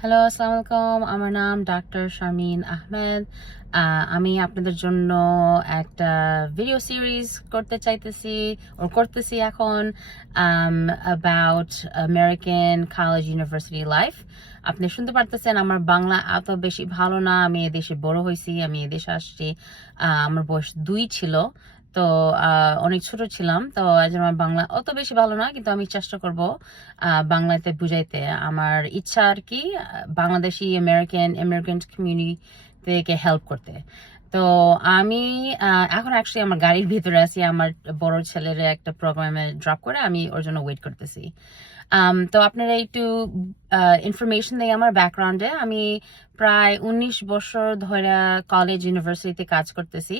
Hello আসসালামু আলাইকুম আমার নাম ডাক্তার শারমিন আহমেদ আহ, আমি আপনাদের জন্য একটা ভিডিও সিরিজ করতে চাইতেছি ও করতেছি এখন about American college university life আপনি শুনতে পারতেছেন আমার বাংলা এত বেশি ভালো না। আমি এদেশে বড় হয়েছি আমি এদেশে আসছি। আমার বয়স দুই ছিল। তো অনেক ছোট ছিলাম। তো আজ আমার বাংলা অত বেশি ভালো না, কিন্তু আমি চেষ্টা করব বাংলাতে বুঝাইতে। আমার ইচ্ছা আর কি বাংলাদেশি আমেরিকান ইমিগ্রেন্ট কমিউনিটি থেকে হেল্প করতে। তো আমি এখন অ্যাকচুয়ালি আমার গাড়ির ভিতরে আছি, আমার বড় ছেলের একটা প্রোগ্রামে ড্রপ করে আমি ওর জন্য ওয়েট করতেছি। তো আপনারা একটু ইনফরমেশন দেয় আমার ব্যাকগ্রাউন্ডে আমি প্রায় উনিশ বছর ধরে কলেজ ইউনিভার্সিটিতে কাজ করতেছি।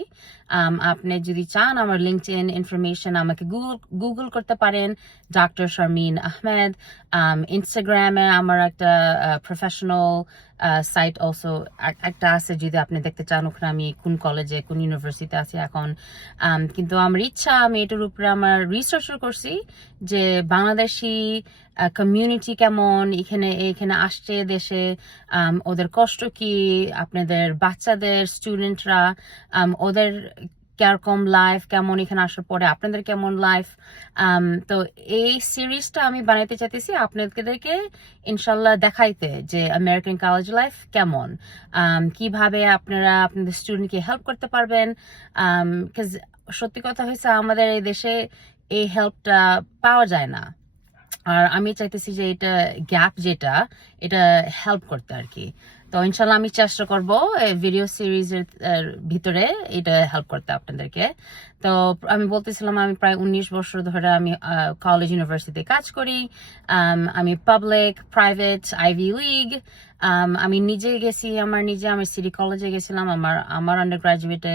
আপনি যদি চান আমার লিঙ্কড ইন ইনফরমেশন আমাকে গুগল গুগল করতে পারেন ডক্টর শারমিন আহমেদ ইনস্টাগ্রামে আমার একটা প্রফেশনাল সাইট অলসো একটা আছে, যদি আপনি দেখতে চান ওখানে আমি কোন কলেজে কোন ইউনিভার্সিটিতে আছি এখন। কিন্তু আমার ইচ্ছা, আমি এটার উপরে আমার রিসার্চও করছি যে বাংলাদেশি কমিউনিটি কেমন, এখানে এখানে আসছে দেশে ওদের কষ্ট কি আপনাদের বাচ্চাদের স্টুডেন্টরা ওদের কীরকম লাইফ কেমন এখানে আসার পরে আপনাদের কেমন লাইফ তো এই সিরিজটা আমি বানাইতে চাইতেছি আপনাদেরকে ইনশাল্লাহ দেখাইতে যে আমেরিকান কলেজ লাইফ কেমন। Um, কীভাবে আপনারা আপনাদের স্টুডেন্টকে হেল্প করতে পারবেন? Um, সত্যি কথা হয়েছে আমাদের এই দেশে এই হেল্পটা পাওয়া যায় না। আর আমি চাইতেছি যে এটা গ্যাপ যেটা এটা হেল্প করতে আর কি। তো ইনশাল্লাহ আমি চেষ্টা করব ভিডিও সিরিজের ভিতরে এটা হেল্প করতে আপনাদেরকে। তো আমি বলতেছিলাম আমি প্রায় উনিশ বছর ধরে আমি কলেজ ইউনিভার্সিটিতে কাজ করি। আমি পাবলিক প্রাইভেট আইভি লিগ আমি নিজে গেছি, আমার নিজে, আমি সিটি কলেজে গেছিলাম, আমার আমার আন্ডার গ্রাজুয়েটে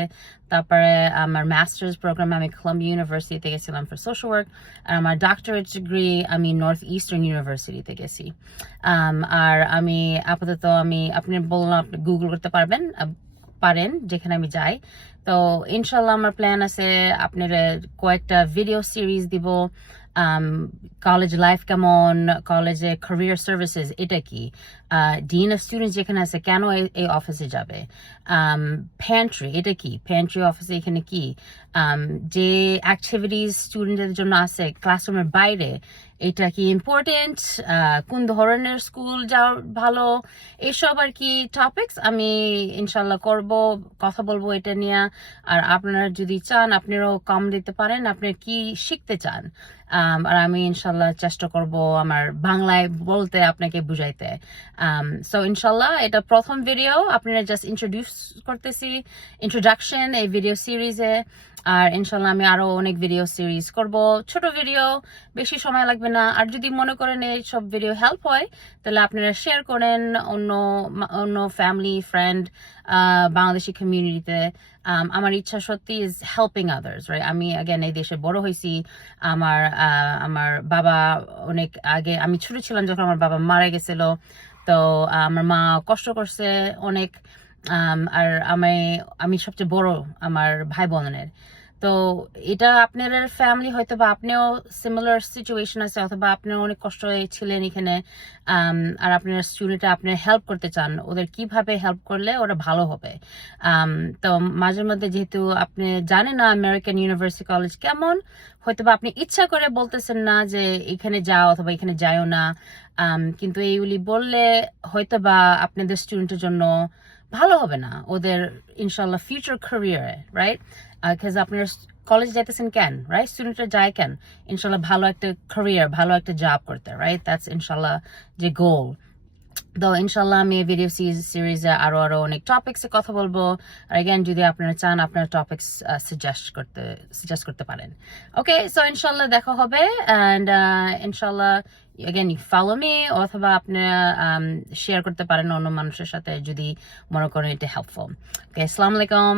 তারপরে আমার মাস্টার্স প্রোগ্রামে আমি কলম্বিয়া ইউনিভার্সিটিতে গেছিলাম ফর সোশ্যাল ওয়ার্ক আর আমার ডক্টরেট ডিগ্রি আমি নর্থ ইস্টার্ন ইউনিভার্সিটিতে গেছি। আর আমি আপাতত আমি আপনি বললাম আপনি গুগল করতে পারবেন পারেন, যেখানে আমি যাই। তো ইনশাল্লাহ আমার প্ল্যান আছে, আপনার কয়েকটা ভিডিও সিরিজ দিব। কলেজ লাইফ কেমন কলেজে ক্যারিয়ার সার্ভিসেস এটা কি? ডিন অফ স্টুডেন্টস যেখানে আছে, কেন এই- অফিসে যাবে? প্যান্ট্রি এটা কি? প্যান্ট্রি অফিসে এখানে কি? যে অ্যাক্টিভিটিস স্টুডেন্টদের জন্য আছে ক্লাসরুমের বাইরে এটা কি ইম্পর্টেন্ট কোন ধরনের স্কুল যাওয়ার ভালো? এসব আর কি টপিকস আমি ইনশাল্লাহ করব, কথা বলব এটা নিয়ে। আর আপনারা যদি চান, আপনারাও কম দিতে পারেন, আপনি কি শিখতে চান? আর আমি ইনশাল্লাহ চেষ্টা করব আমার বাংলায় বলতে, আপনাকে বুঝাইতে। সো ইনশাল্লাহ এটা প্রথম ভিডিও আপনারা জাস্ট ইন্ট্রোডিউস করতেছি। ইন্ট্রোডাকশন এই ভিডিও সিরিজে আর ইনশাল্লাহ আমি আরও অনেক ভিডিও সিরিজ করব। ছোট ভিডিও বেশি সময় লাগবে না। আর যদি মনে করেন এই সব ভিডিও হেল্প হয়, তাহলে আপনারা শেয়ার করেন অন্য অন্য ফ্যামিলি ফ্রেন্ড বাংলাদেশি কমিউনিটিতে আমার ইচ্ছা সত্যি ইজ হেল্পিং আদার্স রাইট আমি অ্যাগেন এই দেশে বড় হয়েছি। আমার আমার বাবা অনেক আগে, আমি ছোট ছিলাম যখন আমার বাবা মারা গেছিল। তো আমার মা কষ্ট করছে অনেক। আর আমি আমি সবচেয়ে বড় আমার ভাই বোনের তো এটা আপনার ফ্যামিলি হয়তো বা আপনিও সিমিলার সিচুয়েশন আছে, অথবা আপনিও অনেক কষ্ট ছিলেন এখানে আর আপনার স্টুডেন্ট আপনার হেল্প করতে চান, ওদের কীভাবে হেল্প করলে ওরা ভালো হবে? তো মাঝে মধ্যে যেহেতু আপনি জানেন না আমেরিকান ইউনিভার্সিটি কলেজ কেমন হয়তো বা আপনি ইচ্ছা করে বলতেছেন না যে এখানে যাও অথবা এখানে যাও না কিন্তু এইগুলি বললে হয়তো বা আপনাদের স্টুডেন্টের জন্য ভালো হবে না, ওদের ইনশাল্লাহ ফিউচার ক্যারিয়ারে রাইট বিকজ আপনার কলেজ যাইতেছেন কেন রাইট স্টুডেন্টরা যায় কেন? ইনশাল্লাহ ভালো একটা ক্যারিয়ার ভালো একটা জব করতে রাইট দ্যাটস ইনশাল্লাহ যে গোল তো ইনশাল্লাহ আমি এই ভিডিও সিরিজে আরও আরও অনেক টপিক্সে কথা বলব। আর again, যদি আপনারা চান, আপনার টপিক্স সাজেস্ট করতে সাজেস্ট করতে পারেন। ওকে সো ইনশাল্লাহ দেখা হবে অ্যান্ড ইনশাল্লাহ again, you follow me অথবা আপনি শেয়ার করতে পারেন অন্য মানুষের সাথে যদি মনে করেন এটা হেল্পফুল ওকে আসসালামু আলাইকুম।